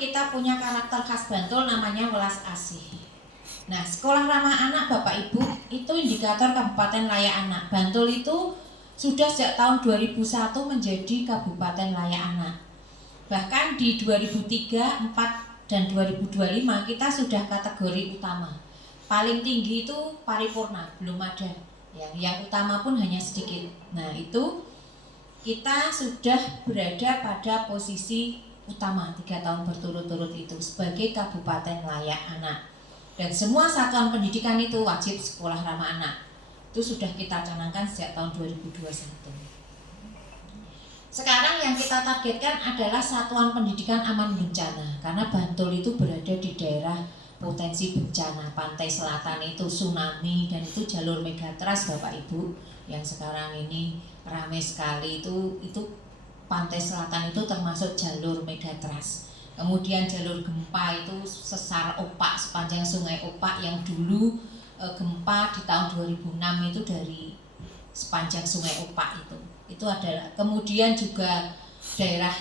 kita punya karakter khas Bantul namanya welas asih. Nah, sekolah ramah anak Bapak Ibu itu indikator Kabupaten Layak Anak. Bantul itu sudah sejak tahun 2001 menjadi Kabupaten Layak Anak. Bahkan di 2003, 4, dan 2025 kita sudah kategori utama. Paling tinggi itu paripurna, belum ada. Yang utama pun hanya sedikit. Nah, itu kita sudah berada pada posisi utama 3 tahun berturut-turut itu sebagai Kabupaten Layak Anak. Dan semua satuan pendidikan itu wajib sekolah ramah anak. Itu sudah kita canangkan sejak tahun 2021. Sekarang yang kita targetkan adalah satuan pendidikan aman bencana. Karena Bantul itu berada di daerah potensi bencana. Pantai selatan itu tsunami dan itu jalur megatrust Bapak Ibu. Yang sekarang ini ramai sekali itu pantai selatan itu termasuk jalur megatrust. Kemudian jalur gempa itu sesar Opak sepanjang sungai Opak yang dulu gempa di tahun 2006 itu dari sepanjang sungai Opak itu adalah. Kemudian juga daerah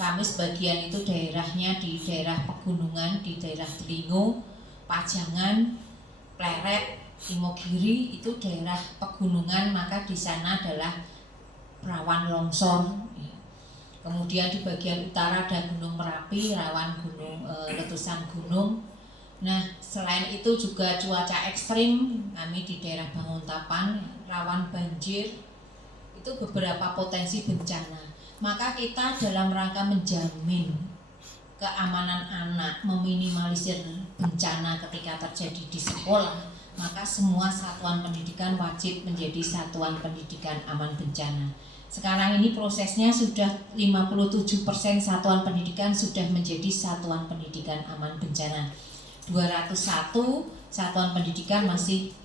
kami sebagian itu daerahnya di daerah pegunungan, di daerah Delingo, Pajangan, Pleret, Imogiri itu daerah pegunungan, maka di sana adalah rawan longsor. Kemudian di bagian utara ada Gunung Merapi, rawan letusan gunung. Nah, selain itu juga cuaca ekstrim, kami di daerah Banguntapan rawan banjir. Itu beberapa potensi bencana. Maka kita dalam rangka menjamin keamanan anak, meminimalisir bencana ketika terjadi di sekolah, maka semua satuan pendidikan wajib menjadi satuan pendidikan aman bencana. Sekarang ini prosesnya sudah 57% satuan pendidikan sudah menjadi satuan pendidikan aman bencana. 201 satuan pendidikan masih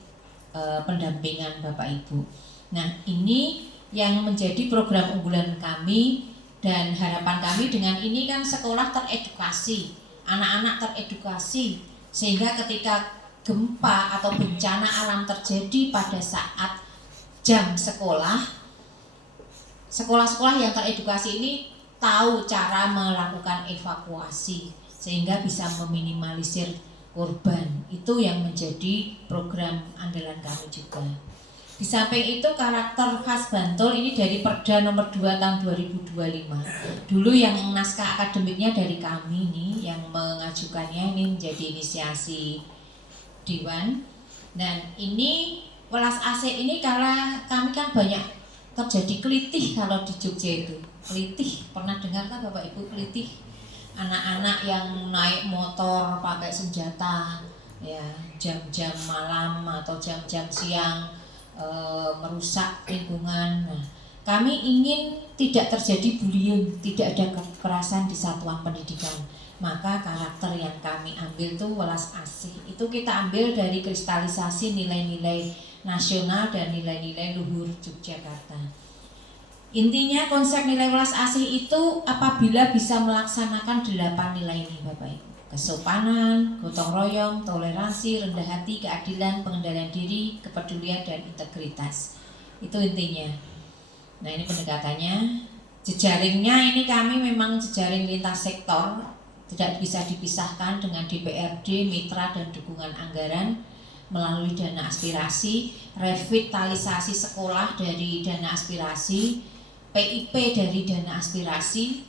pendampingan Bapak Ibu. Nah, ini yang menjadi program unggulan kami dan harapan kami dengan ini kan sekolah teredukasi, anak-anak teredukasi sehingga ketika gempa atau bencana alam terjadi pada saat jam sekolah, sekolah-sekolah yang teredukasi ini tahu cara melakukan evakuasi sehingga bisa meminimalisir korban. Itu yang menjadi program andalan kami juga. Di samping itu karakter khas Bantul ini dari Perda nomor 2 tahun 2025. Dulu yang naskah akademiknya dari kami nih, yang mengajukannya ini menjadi inisiasi Dewan. Dan ini welas asih ini karena kami kan banyak terjadi kelitih kalau di Jogja itu. Kelitih, pernah dengar kan Bapak Ibu kelitih? Anak-anak yang naik motor pakai senjata ya, jam-jam malam atau jam-jam siang merusak lingkungan. Nah, kami ingin tidak terjadi bullying, tidak ada kekerasan di satuan pendidikan. Maka karakter yang kami ambil itu welas asih. Itu kita ambil dari kristalisasi nilai-nilai nasional dan nilai-nilai luhur Yogyakarta. Intinya konsep nilai welas asih itu apabila bisa melaksanakan 8 nilai ini Bapak Ibu. Kesopanan, gotong royong, toleransi, rendah hati, keadilan, pengendalian diri, kepedulian, dan integritas. Itu intinya. Nah, ini pendekatannya. Jejaringnya ini kami memang jejaring lintas sektor, tidak bisa dipisahkan dengan DPRD, mitra, dan dukungan anggaran melalui dana aspirasi, revitalisasi sekolah dari dana aspirasi, PIP dari dana aspirasi,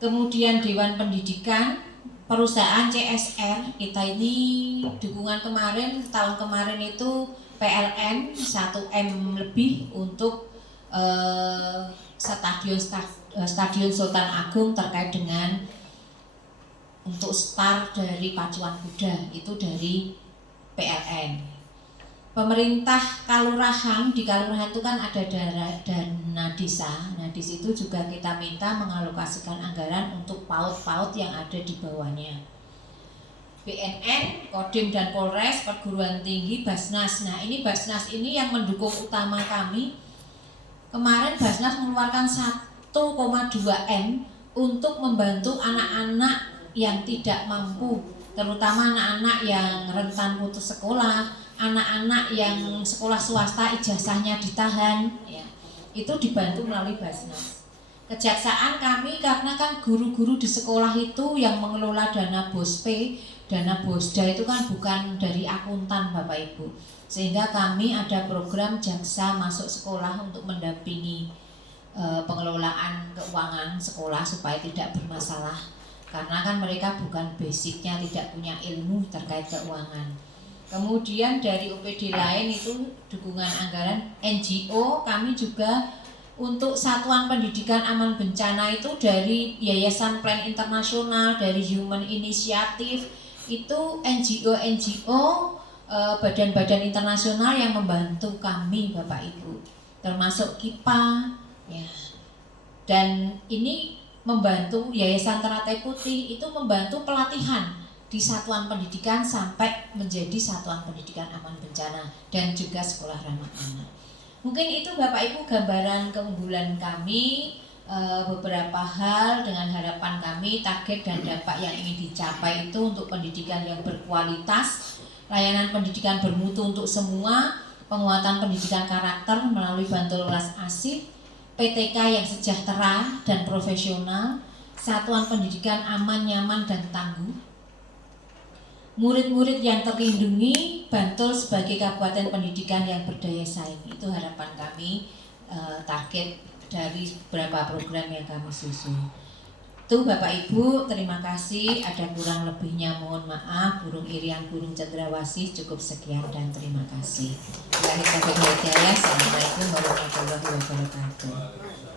kemudian Dewan Pendidikan, perusahaan CSR, kita ini dukungan kemarin, tahun kemarin itu PLN 1M lebih untuk Stadion Sultan Agung terkait dengan untuk start dari pacuan kuda, itu dari PLN. Pemerintah kalurahan, di kalurahan itu kan ada dana desa. Nah, di situ juga kita minta mengalokasikan anggaran untuk PAUD-PAUD yang ada di bawahnya. BNN, Kodim dan Polres, perguruan tinggi, Basnas. Nah, ini Basnas ini yang mendukung utama kami. Kemarin Basnas mengeluarkan 1,2 M untuk membantu anak-anak yang tidak mampu, terutama anak-anak yang rentan putus sekolah, anak-anak yang sekolah swasta ijazahnya ditahan, ya, itu dibantu melalui Basnas. Kejaksaan kami karena kan guru-guru di sekolah itu yang mengelola dana BOSP, dana BOSDA itu kan bukan dari akuntan Bapak Ibu. Sehingga kami ada program jaksa masuk sekolah untuk mendampingi pengelolaan keuangan sekolah supaya tidak bermasalah. Karena kan mereka bukan basicnya, tidak punya ilmu terkait keuangan. Kemudian dari UPD lain itu dukungan anggaran NGO, kami juga untuk Satuan Pendidikan Aman Bencana itu dari Yayasan Plan Internasional, dari Human Initiative, itu NGO, badan-badan internasional yang membantu kami Bapak Ibu, termasuk KIPA ya. Dan ini membantu Yayasan Teratai Putih itu membantu pelatihan di satuan pendidikan sampai menjadi Satuan Pendidikan Aman Bencana dan juga Sekolah Ramah Anak. Mungkin itu Bapak Ibu gambaran keunggulan kami, beberapa hal dengan harapan kami, target dan dampak yang ingin dicapai itu untuk pendidikan yang berkualitas, layanan pendidikan bermutu untuk semua, penguatan pendidikan karakter melalui Bantul Welas Asih, PTK yang sejahtera dan profesional, satuan pendidikan aman, nyaman, dan tangguh, murid-murid yang terlindungi, Bantul sebagai kabupaten pendidikan yang berdaya saing. Itu harapan kami, target dari beberapa program yang kami susun. Itu Bapak Ibu, terima kasih. Ada kurang lebihnya mohon maaf. Burung Irian, Burung Cendrawasih, cukup sekian dan terima kasih. Assalamualaikum warahmatullahi wabarakatuh.